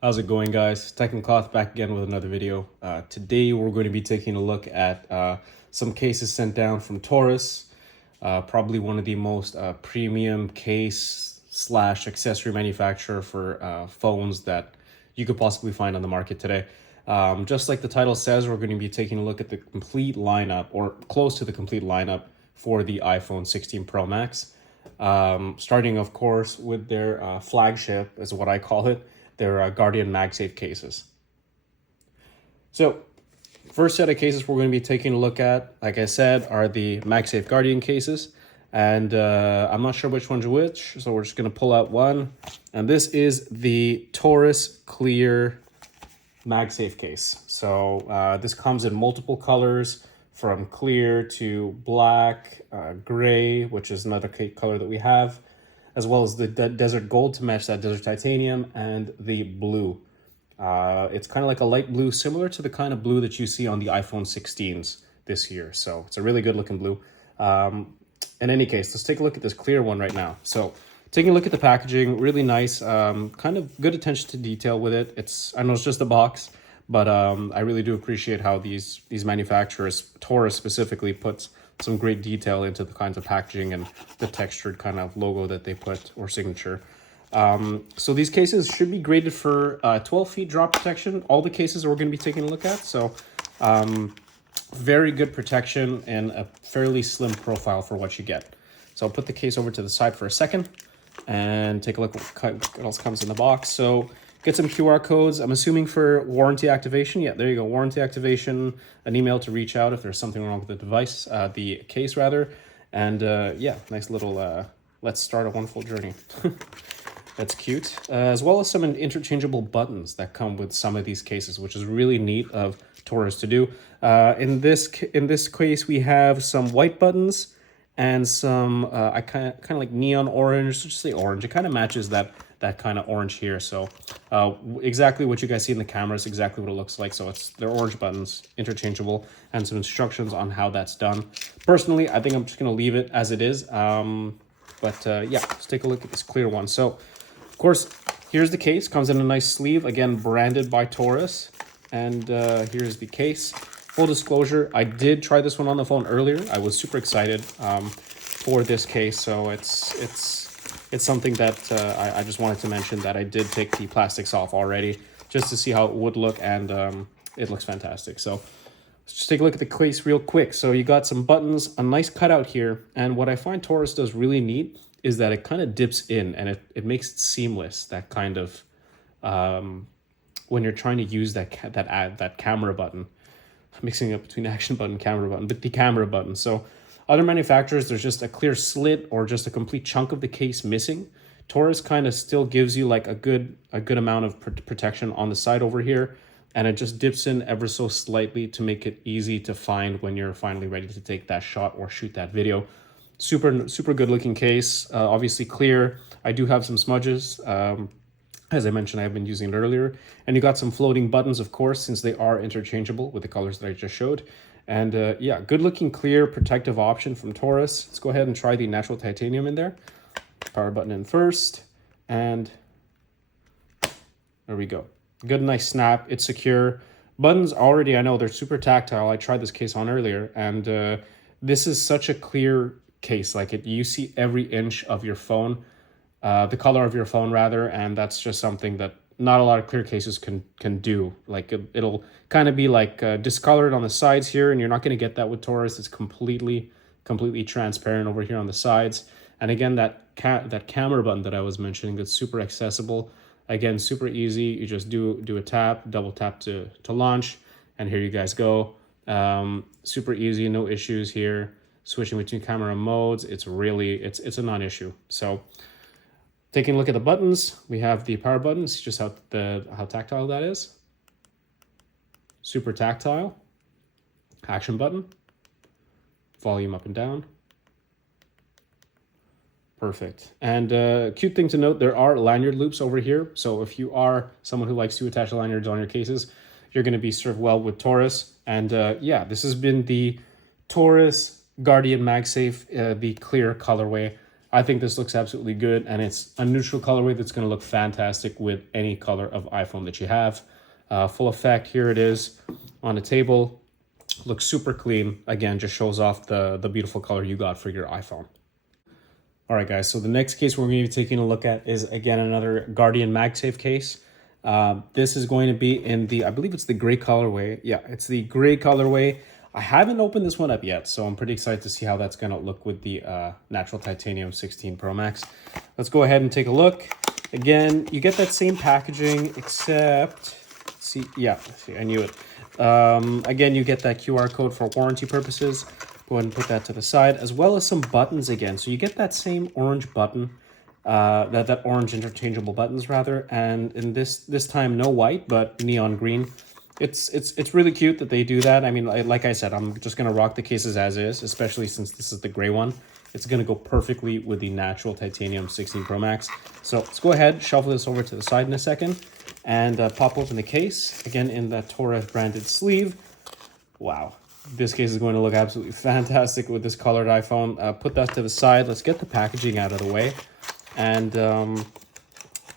How's it going, guys? Cloth back again with another video. Today we're going to be taking a look at some cases sent down from TORRAS. Probably one of the most premium case slash accessory manufacturer for phones that you could possibly find on the market today. Just like the title says, we're going to be taking a look at the complete lineup, or close to the complete lineup, for the iPhone 16 Pro Max. Starting, of course, with their flagship, is what I call it, their Guardian MagSafe cases. So, first set of cases we're going to be taking a look at, like I said, are the MagSafe Guardian cases. And I'm not sure which one's which, so we're just going to pull out one. And this is the TORRAS Clear MagSafe case. So this comes in multiple colors, from clear to black, gray, which is another color that we have, as well as the desert gold to match that desert titanium, and the blue. It's kind of like a light blue, similar to the kind of blue that you see on the iPhone 16s this year. So it's a really good looking blue. In any case, let's take a look at this clear one right now. So taking a look at the packaging, really nice, kind of good attention to detail with it. I know it's just a box, but I really do appreciate how these manufacturers, TORRAS specifically, puts some great detail into the kinds of packaging and the textured kind of logo that they put, or signature. So these cases should be graded for 12 feet drop protection. All the cases we're going to be taking a look at. So very good protection and a fairly slim profile for what you get. So I'll put the case over to the side for a second and take a look at what else comes in the box. So get some QR codes, I'm assuming for warranty activation. Yeah, there you go, warranty activation, an email to reach out if there's something wrong with the device, the case rather. And yeah, nice little, let's start a wonderful journey. That's cute. As well as some interchangeable buttons that come with some of these cases, which is really neat of TORRAS to do. In this case, we have some white buttons and some, I kind of like neon orange, just say orange. It kind of matches that kind of orange here. So exactly what you guys see in the camera is exactly what it looks like. So they're orange buttons, interchangeable, and some instructions on how that's done. Personally, I think I'm just going to leave it as it is. Yeah, let's take a look at this clear one. So, of course, here's the case. Comes in a nice sleeve, again, branded by TORRAS. And here's the case. Full disclosure, I did try this one on the phone earlier. I was super excited for this case. So it's something that I just wanted to mention, that I did take the plastics off already just to see how it would look, and it looks fantastic. So let's just take a look at the case real quick. So you got some buttons, a nice cutout here, and what I find TORRAS does really neat is that it kind of dips in and it makes it seamless, that kind of when you're trying to use that camera button. I'm mixing up between action button, camera button, but the camera button. So other manufacturers, there's just a clear slit or just a complete chunk of the case missing. TORRAS kind of still gives you like a good amount of protection on the side over here, and it just dips in ever so slightly to make it easy to find when you're finally ready to take that shot or shoot that video. Super good looking case, obviously clear. I do have some smudges. As I mentioned, I've been using it earlier. And you got some floating buttons, of course, since they are interchangeable with the colors that I just showed. And yeah, good looking, clear, protective option from TORRAS. Let's go ahead and try the natural titanium in there. Power button in first, and there we go. Good, nice snap. It's secure. Buttons already, I know they're super tactile. I tried this case on earlier, and this is such a clear case. Like you see every inch of your phone, the color of your phone rather, and that's just something that not a lot of clear cases can do. Like it'll kind of be like discolored on the sides here, and you're not going to get that with TORRAS. It's completely transparent over here on the sides. And again, that camera button that I was mentioning, that's super accessible. Again, super easy. You just do a tap, double tap to launch, and here you guys go. Super easy, no issues here. Switching between camera modes, it's a non-issue. So taking a look at the buttons, we have the power buttons, just how tactile that is. Super tactile. Action button. Volume up and down. Perfect. And cute thing to note, there are lanyard loops over here. So if you are someone who likes to attach lanyards on your cases, you're going to be served well with TORRAS. And yeah, this has been the TORRAS Guardian MagSafe, the clear colorway. I think this looks absolutely good, and it's a neutral colorway that's going to look fantastic with any color of iPhone that you have. Full effect, here it is on the table. Looks super clean. Again, just shows off the beautiful color you got for your iPhone. All right, guys, so the next case we're going to be taking a look at is, again, another Guardian MagSafe case. This is going to be in the, I believe it's the gray colorway. Yeah, it's the gray colorway. I haven't opened this one up yet, so I'm pretty excited to see how that's going to look with the natural titanium 16 Pro Max. Let's go ahead and take a look. Again, you get that same packaging, except, see, I knew it. Again, you get that QR code for warranty purposes. Go ahead and put that to the side, as well as some buttons again. So you get that same orange button, that orange interchangeable buttons rather, and in this time no white but neon green. It's really cute that they do that. I mean, like I said, I'm just gonna rock the cases as is, especially since this is the gray one. It's gonna go perfectly with the natural titanium 16 Pro Max. So let's go ahead, shuffle this over to the side in a second, and pop open the case again in that TORRAS branded sleeve. Wow. This case is going to look absolutely fantastic with this colored iPhone. Put that to the side. Let's get the packaging out of the way and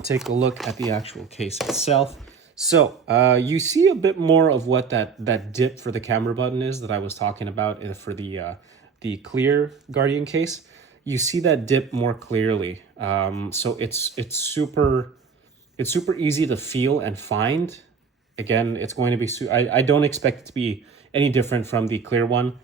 take a look at the actual case itself. So you see a bit more of what that dip for the camera button is that I was talking about for the clear Guardian case. You see that dip more clearly. So it's super easy to feel and find. Again, it's going to be, I don't expect it to be any different from the clear one.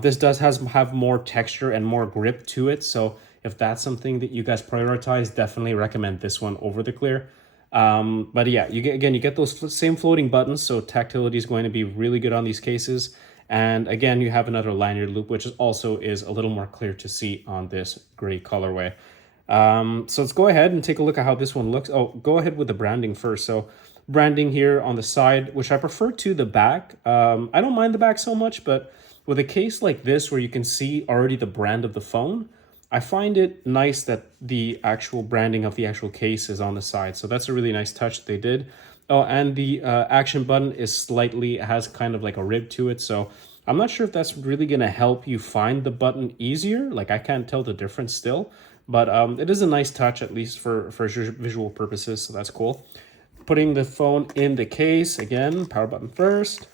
This does have more texture and more grip to it. So if that's something that you guys prioritize, definitely recommend this one over the clear. But yeah, you get those same floating buttons. So tactility is going to be really good on these cases. And again, you have another lanyard loop, which also is a little more clear to see on this gray colorway. So let's go ahead and take a look at how this one looks. Oh, go ahead with the branding first. So branding here on the side, which I prefer to the back. I don't mind the back so much, but with a case like this where you can see already the brand of the phone, I find it nice that the actual branding of the actual case is on the side. So that's a really nice touch that they did. Oh, and the action button has kind of like a rib to it. So I'm not sure if that's really going to help you find the button easier. Like I can't tell the difference still, but it is a nice touch, at least for visual purposes. So that's cool. Putting the phone in the case, again, power button first.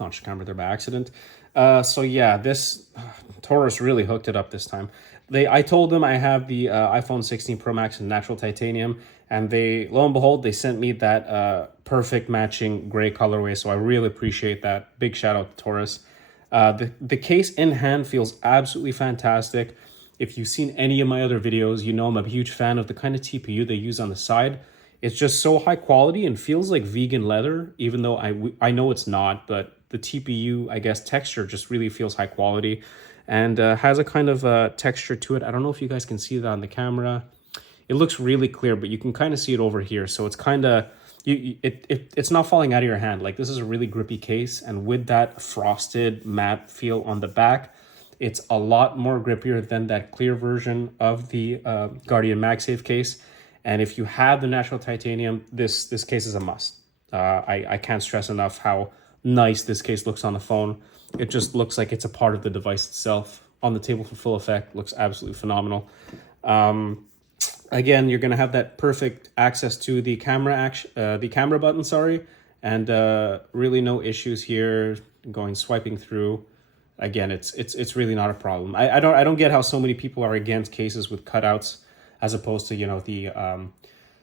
Launch the camera there by accident. So yeah, this TORRAS really hooked it up this time. I told them I have the iPhone 16 Pro Max in natural titanium, and lo and behold, they sent me that perfect matching gray colorway. So I really appreciate that. Big shout out to TORRAS. The case in hand feels absolutely fantastic. If you've seen any of my other videos, you know I'm a huge fan of the kind of TPU they use on the side. It's just so high quality and feels like vegan leather, even though I know it's not, but the TPU, I guess, texture just really feels high quality and has a kind of texture to it. I don't know if you guys can see that on the camera. It looks really clear, but you can kind of see it over here. So it's kind of, it's not falling out of your hand. Like this is a really grippy case, and with that frosted matte feel on the back, it's a lot more grippier than that clear version of the Guardian MagSafe case. And if you have the natural titanium, this case is a must. I can't stress enough how nice this case looks on the phone. It just looks like it's a part of the device itself. On the table for full effect, looks absolutely phenomenal. Again, you're going to have that perfect access to the camera button, sorry, and really no issues here swiping through. Again, it's really not a problem. I don't get how so many people are against cases with cutouts, as opposed to, you know, the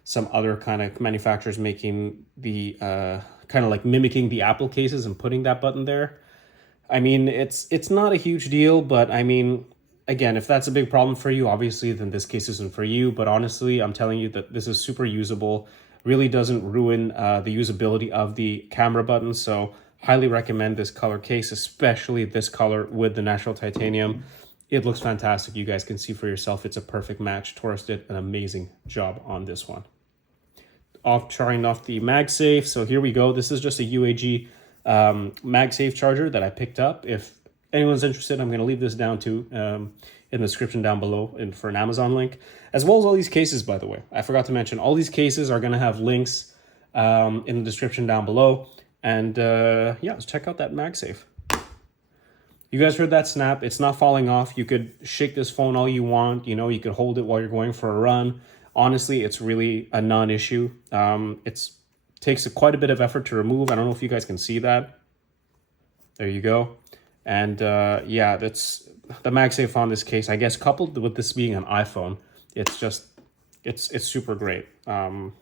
some other kind of manufacturers making the kind of like mimicking the Apple cases and putting that button there. I mean, it's not a huge deal, but I mean, again, if that's a big problem for you, obviously, then this case isn't for you. But honestly, I'm telling you that this is super usable. Really doesn't ruin the usability of the camera button. So highly recommend this color case, especially this color with the natural titanium. It looks fantastic. You guys can see for yourself. It's a perfect match. TORRAS did an amazing job on this one. Trying off the MagSafe. So here we go. This is just a UAG MagSafe charger that I picked up. If anyone's interested, I'm going to leave this down too in the description down below and for an Amazon link, as well as all these cases, by the way. I forgot to mention, all these cases are going to have links in the description down below. And yeah, let's check out that MagSafe. You guys heard that snap. It's not falling off. You could shake this phone all you want. You know, you could hold it while you're going for a run. Honestly, it's really a non-issue. It's takes quite a bit of effort to remove. I don't know if you guys can see that. There you go. And yeah, that's the MagSafe on this case. I guess coupled with this being an iPhone, it's just, it's super great.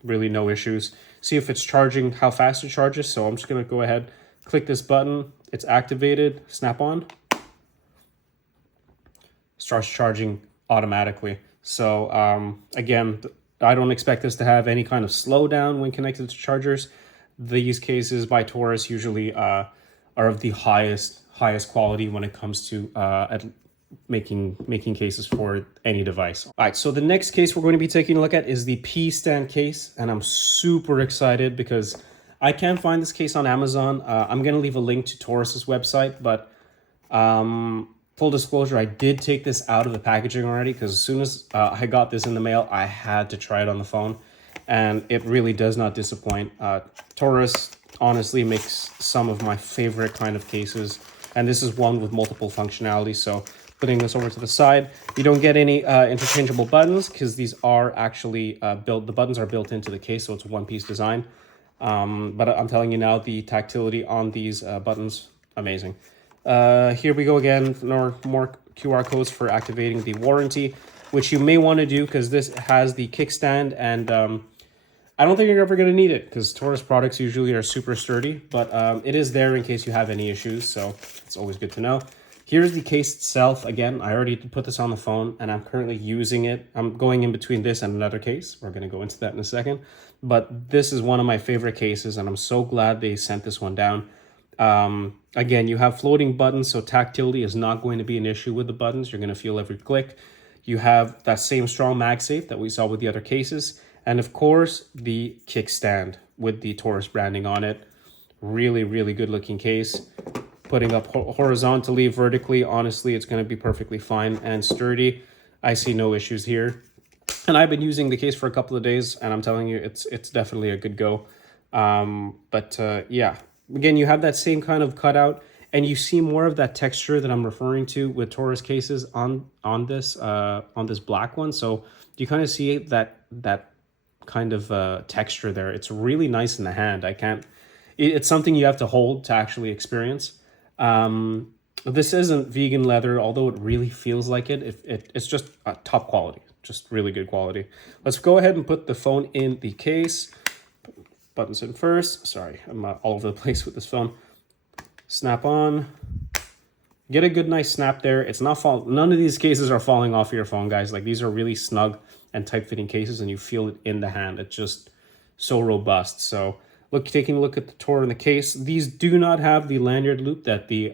Really no issues. See if it's charging, how fast it charges. So I'm just gonna go ahead, click this button. It's activated, snap on. Starts charging automatically. So again, I don't expect this to have any kind of slowdown when connected to chargers. These cases by Taurus usually are of the highest quality when it comes to making cases for any device. All right, so the next case we're going to be taking a look at is the P-stand case, and I'm super excited because I can't find this case on Amazon. I'm going to leave a link to Taurus's website, but full disclosure, I did take this out of the packaging already because as soon as I got this in the mail, I had to try it on the phone, and it really does not disappoint. Taurus honestly makes some of my favorite kind of cases, and this is one with multiple functionality. So putting this over to the side, you don't get any interchangeable buttons because these are actually built, the buttons are built into the case, so it's a one-piece design. But I'm telling you now, the tactility on these buttons, amazing. Here we go again, more QR codes for activating the warranty, which you may want to do because this has the kickstand, and I don't think you're ever going to need it because Taurus products usually are super sturdy, but it is there in case you have any issues, so it's always good to know. Here's the case itself. Again, I already put this on the phone and I'm currently using it. I'm going in between this and another case. We're going to go into that in a second, but this is one of my favorite cases and I'm so glad they sent this one down. Again, you have floating buttons, so tactility is not going to be an issue with the buttons. You're going to feel every click. You have that same strong MagSafe that we saw with the other cases. And of course, the kickstand with the Taurus branding on it. Really, really good looking case. Putting up horizontally, vertically, honestly, it's going to be perfectly fine and sturdy. I see no issues here. And I've been using the case for a couple of days, and I'm telling you, it's definitely a good go. Yeah, again, you have that same kind of cutout, and you see more of that texture that I'm referring to with Taurus cases on this black one. So you kind of see that kind of texture there. It's really nice in the hand. It's something you have to hold to actually experience. This isn't vegan leather, although it really feels like it. It's just top quality, just really good quality. Let's go ahead and put the phone in the case. Buttons in first. Sorry, I'm all over the place with this phone. Snap on. Get a good nice snap there. It's not none of these cases are falling off your phone, guys. Like, these are really snug and tight fitting cases, and you feel it in the hand. It's just so robust. So taking a look at the Torr in the case, these do not have the lanyard loop that the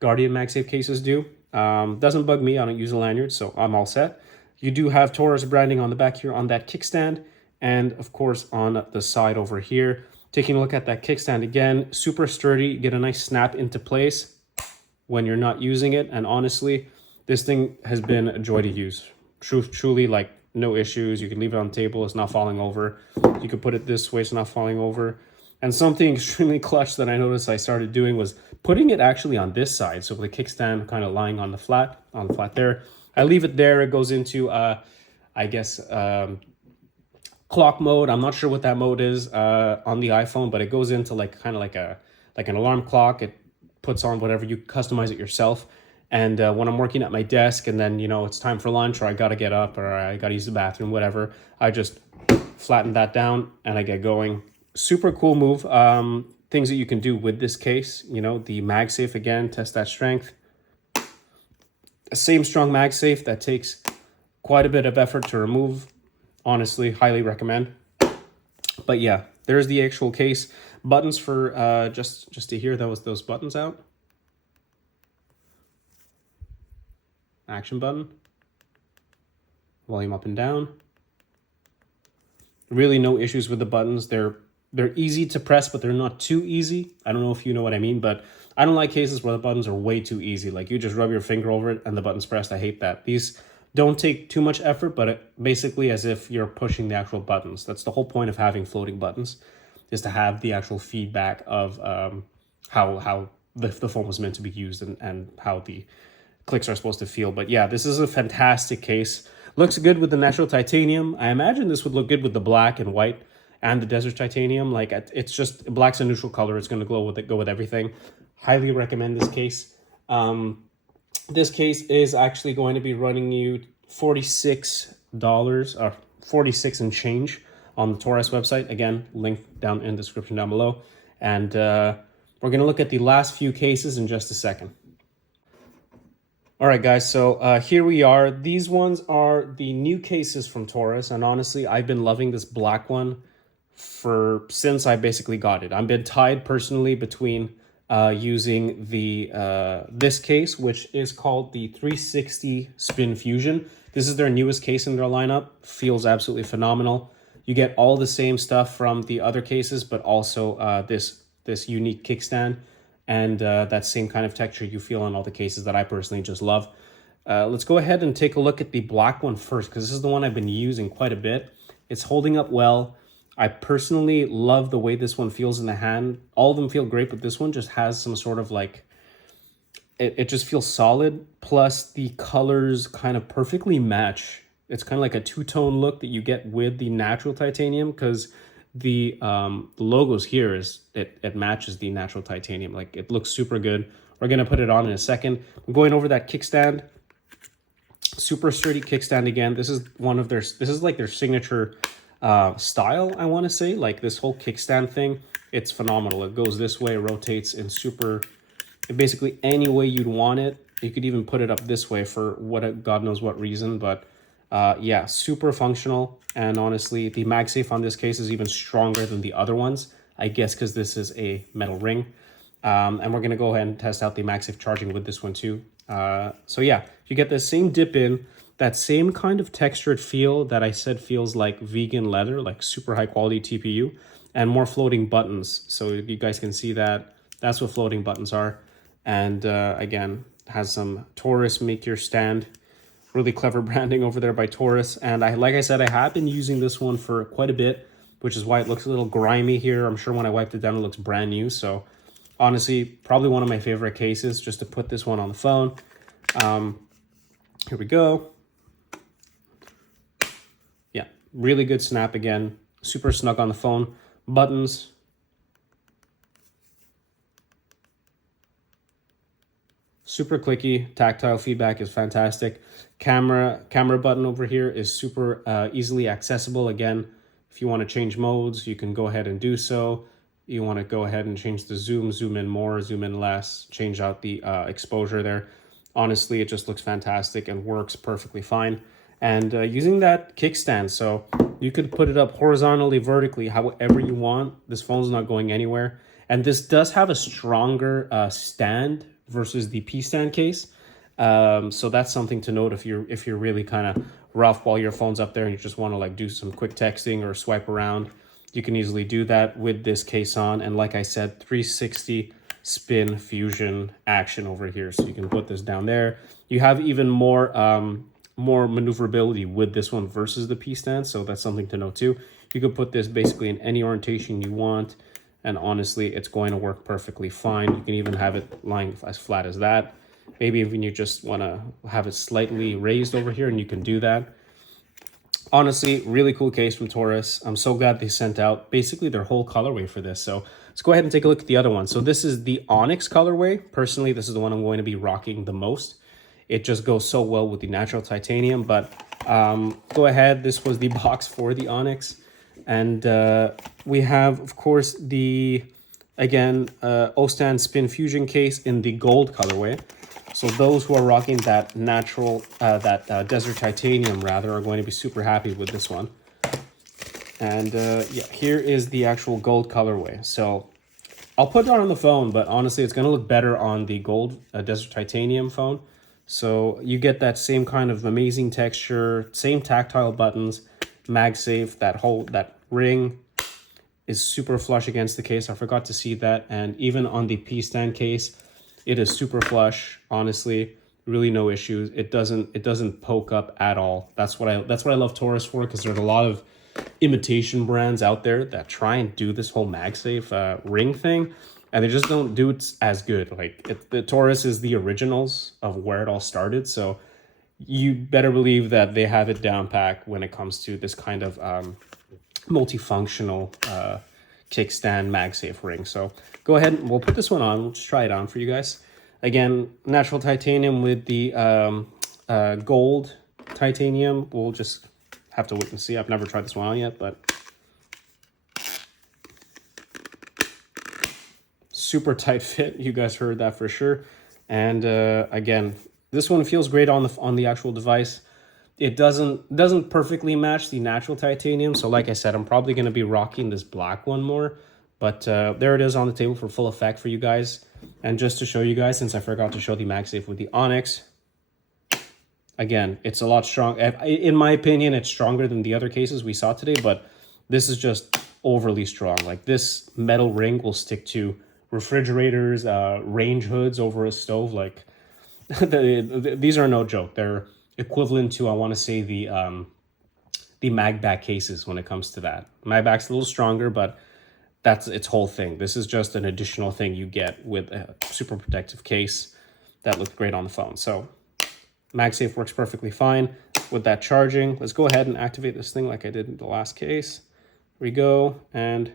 Guardian MagSafe cases do. Doesn't bug me. I don't use a lanyard, so I'm all set. You do have Taurus branding on the back here on that kickstand, and of course on the side over here. Taking a look at that kickstand again, super sturdy. You get a nice snap into place when you're not using it, and honestly, this thing has been a joy to use. Truly, like, no issues. You can leave it on the table, it's not falling over. You could put it this way, it's not falling over. And something extremely clutch that I noticed I started doing was putting it actually on this side. So the kickstand kind of lying on the flat there. I leave it there. It goes into, I guess, clock mode. I'm not sure what that mode is on the iPhone, but it goes into kind of like an alarm clock. It puts on whatever, you customize it yourself. And when I'm working at my desk and then, it's time for lunch, or I got to get up, or I got to use the bathroom, whatever, I just flatten that down and I get going. Super cool move. Things that you can do with this case, the MagSafe, again, test that strength. Same strong MagSafe that takes quite a bit of effort to remove. Honestly, highly recommend. But yeah, there's the actual case. Buttons for just to hear those buttons out. Action button, volume up and down. Really no issues with the buttons. They're easy to press, but they're not too easy. I don't know if you know what I mean, but I don't like cases where the buttons are way too easy. Like, you just rub your finger over it and the button's pressed. I hate that. These don't take too much effort, but basically as if you're pushing the actual buttons. That's the whole point of having floating buttons, is to have the actual feedback of how the phone was meant to be used, and how the clicks are supposed to feel. But yeah, this is a fantastic case. Looks good with the natural titanium. I imagine this would look good with the black and white and the desert titanium. Like, it's just, black's a neutral color. It's going to glow with it, go with everything. Highly recommend this case. This case is actually going to be running you $46 or 46 and change on the TORRAS website. Again, link down in the description down below. And we're going to look at the last few cases in just a second. All right, guys, so here we are. These ones are the new cases from TORRAS, and honestly, I've been loving this black one since I basically got it. I've been tied personally between using this case, which is called the 360 Spin Fusion. This is their newest case in their lineup. Feels absolutely phenomenal. You get all the same stuff from the other cases, but also this unique kickstand and that same kind of texture you feel on all the cases that I personally just love. Let's go ahead and take a look at the black one first, because this is the one I've been using quite a bit. It's holding up well. I personally love the way this one feels in the hand. All of them feel great, but this one just has some sort of like, it just feels solid. Plus the colors kind of perfectly match. It's kind of like a two-tone look that you get with the natural titanium, because the logos here it matches the natural titanium. Like, it looks super good. We're gonna put it on in a second. I'm going over that kickstand. Super sturdy kickstand again. This is like their signature style, I want to say. Like, this whole kickstand thing, it's phenomenal. It goes this way, rotates in basically any way you'd want it. You could even put it up this way for God knows what reason, but yeah, super functional. And honestly, the MagSafe on this case is even stronger than the other ones, I guess because this is a metal ring. And we're going to go ahead and test out the MagSafe charging with this one too. So yeah, you get the same dip in, that same kind of textured feel that I said feels like vegan leather, like super high quality TPU, and more floating buttons. So you guys can see that. That's what floating buttons are. And again, has some TORRAS make your stand. Really clever branding over there by TORRAS. And like I said, I have been using this one for quite a bit, which is why it looks a little grimy here. I'm sure when I wiped it down, it looks brand new. So honestly, probably one of my favorite cases, just to put this one on the phone. Here we go. Yeah, really good snap again. Super snug on the phone. Buttons. Super clicky. Tactile feedback is fantastic. Camera button over here is super easily accessible. Again, if you want to change modes, you can go ahead and do so. You want to go ahead and change the zoom in more, zoom in less, change out the exposure there. Honestly, it just looks fantastic and works perfectly fine. And using that kickstand, so you could put it up horizontally, vertically, however you want. This phone's not going anywhere. And this does have a stronger stand versus the P-stand case. So that's something to note if you're really kind of rough while your phone's up there and you just want to like do some quick texting or swipe around. You can easily do that with this case on. And like I said, 360 spin fusion action over here. So you can put this down there. You have even more maneuverability with this one versus the P-stand. So that's something to note too. You could put this basically in any orientation you want. And honestly, it's going to work perfectly fine. You can even have it lying as flat as that. Maybe even you just want to have it slightly raised over here, and you can do that. Honestly, really cool case from TORRAS. I'm so glad they sent out basically their whole colorway for this. So let's go ahead and take a look at the other one. So this is the Onyx colorway. Personally, this is the one I'm going to be rocking the most. It just goes so well with the natural titanium. But go ahead. This was the box for the Onyx. And we have, of course, the, again, O-Stand Spin Fusion case in the gold colorway. So those who are rocking that natural, desert titanium rather, are going to be super happy with this one. And yeah, here is the actual gold colorway. So I'll put it on the phone, but honestly, it's going to look better on the gold desert titanium phone. So you get that same kind of amazing texture, same tactile buttons, MagSafe, that ring is super flush against the case. I forgot to see that. And even on the P-stand case, it is super flush. Honestly, really no issues. It doesn't poke up at all. That's what I love TORRAS for, because there's a lot of imitation brands out there that try and do this whole MagSafe ring thing. and they just don't do it as good. Like the Taurus is the originals of where it all started, so you better believe that they have it down pack when it comes to this kind of multifunctional kickstand MagSafe ring. So go ahead and we'll put this one on. We'll just try it on for you guys. Again, natural titanium with the gold titanium. We'll just have to wait and see. I've never tried this one on yet, but super tight fit. You guys heard that for sure. And again, this one feels great on the actual device. It doesn't perfectly match the natural titanium. So like I said, I'm probably going to be rocking this black one more. But there it is on the table for full effect for you guys. And just to show you guys, since I forgot to show the MagSafe with the Onyx, again, it's a lot strong. In my opinion, it's stronger than the other cases we saw today, but this is just overly strong. Like this metal ring will stick to refrigerators, range hoods over a stove. Like these are no joke. They're equivalent to, I want to say, the MagBack cases when it comes to that. MagBack's a little stronger, but that's its whole thing. This is just an additional thing you get with a super protective case that looked great on the phone. So MagSafe works perfectly fine with that charging. Let's go ahead and activate this thing like I did in the last case. Here we go, and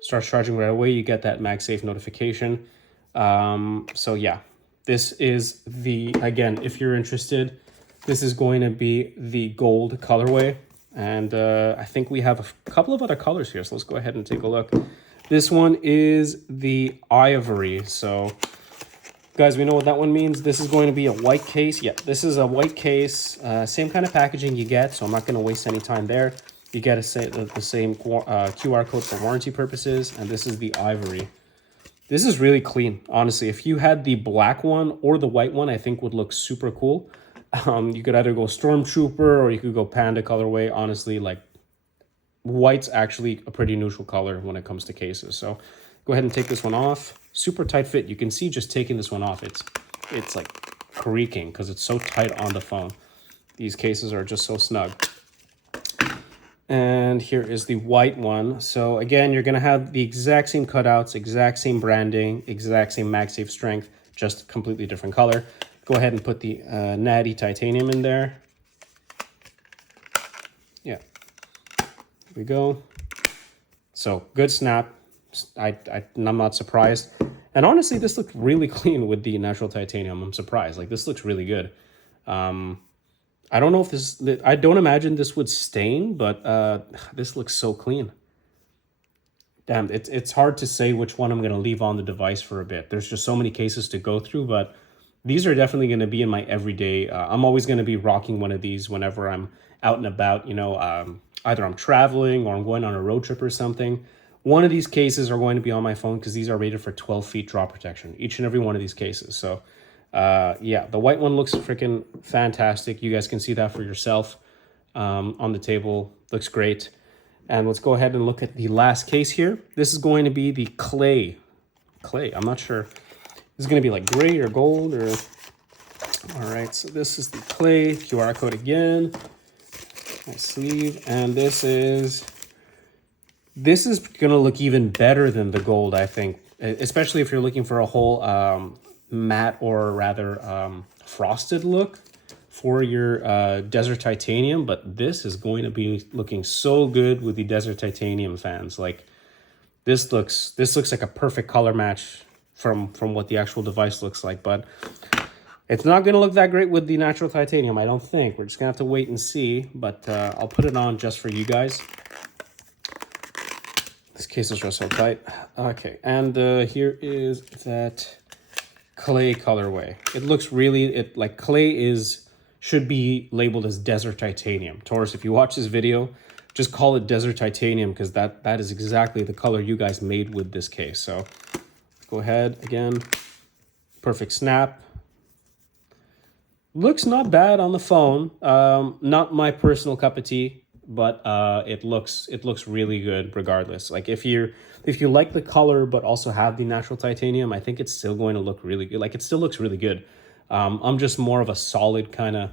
starts charging right away. You get that MagSafe notification. So yeah, this is the, again, if you're interested, this is going to be the gold colorway. And I think we have a couple of other colors here. So let's go ahead and take a look. This one is the Ivory. So guys, we know what that one means. This is going to be a white case. Yeah, this is a white case. Same kind of packaging you get. So I'm not going to waste any time there. You get the same QR code for warranty purposes. And this is the Ivory. This is really clean, honestly. If you had the black one or the white one, I think would look super cool. You could either go Stormtrooper or you could go Panda colorway. Honestly, like white's actually a pretty neutral color when it comes to cases. So go ahead and take this one off. Super tight fit. You can see just taking this one off, it's like creaking because it's so tight on the phone. These cases are just so snug. And here is the white one. So again, you're going to have the exact same cutouts, exact same branding, exact same MagSafe strength, just completely different color. Go ahead and put the natty titanium in there. Yeah, here we go. So good snap. I'm not surprised. And honestly, this looked really clean with the natural titanium. I'm surprised. Like this looks really good. I don't know if this, I don't imagine this would stain, but this looks so clean. Damn, it's hard to say which one I'm going to leave on the device for a bit. There's just so many cases to go through, but these are definitely going to be in my everyday. I'm always going to be rocking one of these whenever I'm out and about, you know, either I'm traveling or I'm going on a road trip or something. One of these cases are going to be on my phone because these are rated for 12 feet drop protection, each and every one of these cases. So yeah, the white one looks freaking fantastic. You guys can see that for yourself on the table. Looks great. And let's go ahead and look at the last case here. This is going to be the Clay. I'm not sure. This is going to be like gray or gold or... All right, so this is the Clay. QR code again. Nice sleeve. And this is going to look even better than the gold, I think. Especially if you're looking for a whole matte or rather frosted look for your desert titanium. But this is going to be looking so good with the desert titanium fans. Like this looks like a perfect color match from what the actual device looks like, but it's not going to look that great with the natural titanium, I don't think. We're just going to have to wait and see, but I'll put it on just for you guys. This case is just so tight. Okay, and here is that Clay colorway. It looks really, like Clay should be labeled as desert titanium. Taurus, if you watch this video, just call it desert titanium because that is exactly the color you guys made with this case. So go ahead again. Perfect snap. Looks not bad on the phone. Not my personal cup of tea, but it looks really good regardless. Like if you like the color but also have the natural titanium, I think it's still going to look really good. Like it still looks really good. I'm just more of a solid kind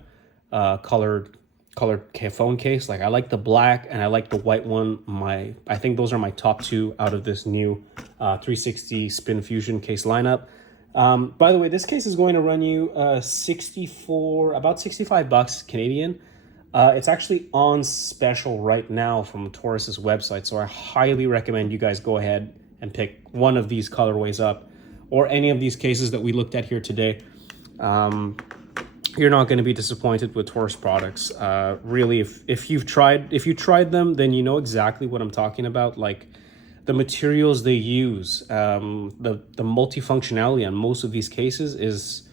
of colored colored phone case. Like I like the black and I like the white one. I think those are my top two out of this new 360 Spin Fusion case lineup. By the way, this case is going to run you about 65 bucks Canadian. It's actually on special right now from Taurus's website, so I highly recommend you guys go ahead and pick one of these colorways up, or any of these cases that we looked at here today. You're not going to be disappointed with Taurus products. Really, if you tried them, then you know exactly what I'm talking about. Like the materials they use, the multifunctionality on most of these cases is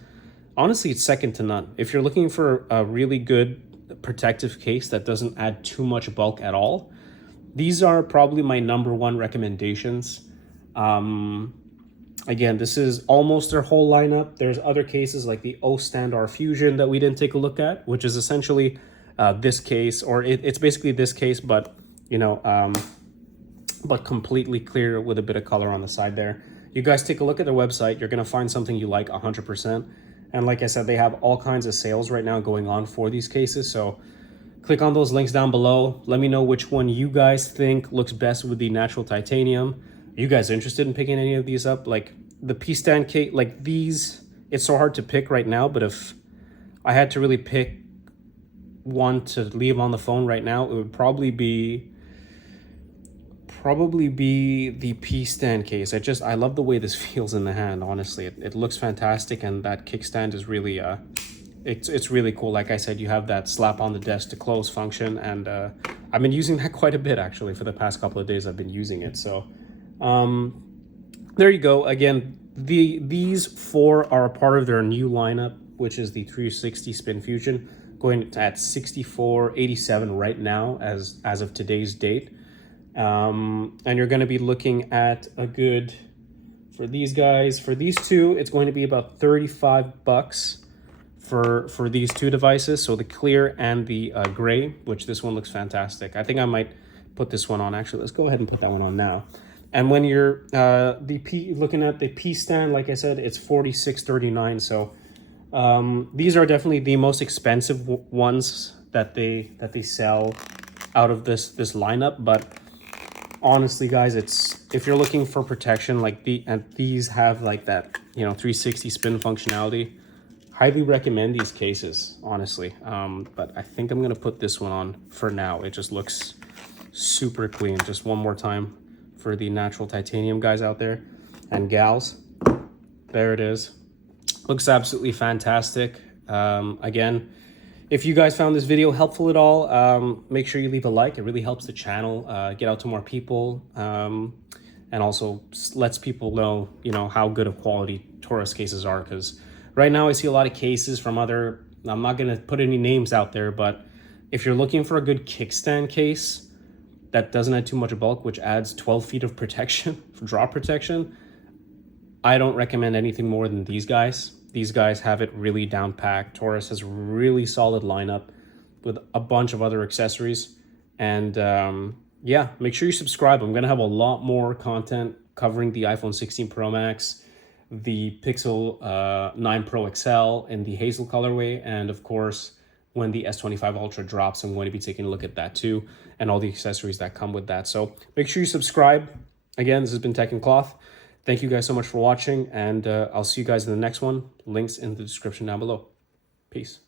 honestly, it's second to none. If you're looking for a really good protective case that doesn't add too much bulk at all, these are probably my #1 recommendations. Again, this is almost their whole lineup. There's other cases like the O-Stand R Fusion that we didn't take a look at, which is essentially this case, or it's basically this case, but you know, but completely clear with a bit of color on the side there. You guys take a look at their website. You're gonna find something you like 100%. And like I said, they have all kinds of sales right now going on for these cases. So click on those links down below. Let me know which one you guys think looks best with the natural titanium. Are you guys interested in picking any of these up? Like the Kickstand case, like these, it's so hard to pick right now, but if I had to really pick one to leave on the phone right now, it would probably be the Kickstand case. I love the way this feels in the hand, honestly. It looks fantastic, and that kickstand is really it's really cool. Like I said, you have that slap on the desk to close function, and I've been using that quite a bit actually for the past couple of days. I've been using it. So there you go. Again, these four are a part of their new lineup, which is the 360 Spin Fusion, going at $64.87 right now as of today's date. And you're going to be looking at a good, for these guys, for these two, it's going to be about 35 bucks for these two devices. So the clear and the gray, which this one looks fantastic. I think I might put this one on. Actually, let's go ahead and put that one on now. And when you're looking at the Kickstand, like I said, it's $46.39. So these are definitely the most expensive ones that they sell out of this lineup. But honestly, guys, it's, if you're looking for protection, like these have like that, you know, 360 spin functionality, highly recommend these cases, honestly. But I think I'm gonna put this one on for now. It just looks super clean. Just one more time for the natural titanium guys out there and gals. There it is. Looks absolutely fantastic. Again, if you guys found this video helpful at all, make sure you leave a like. It really helps the channel get out to more people, and also lets people know, you know, how good of quality Taurus cases are. Because right now I see a lot of cases from other, I'm not gonna put any names out there, but if you're looking for a good kickstand case that doesn't add too much bulk, which adds 12 feet of protection, drop protection, I don't recommend anything more than these guys. These guys have it really down packed. Taurus has a really solid lineup with a bunch of other accessories. And yeah, make sure you subscribe. I'm gonna have a lot more content covering the iPhone 16 Pro Max, the Pixel 9 Pro XL in the hazel colorway, and of course, when the S25 Ultra drops, I'm going to be taking a look at that too, and all the accessories that come with that. So make sure you subscribe. Again, this has been Tech and Cloth. Thank you guys so much for watching, and I'll see you guys in the next one. Links in the description down below. Peace.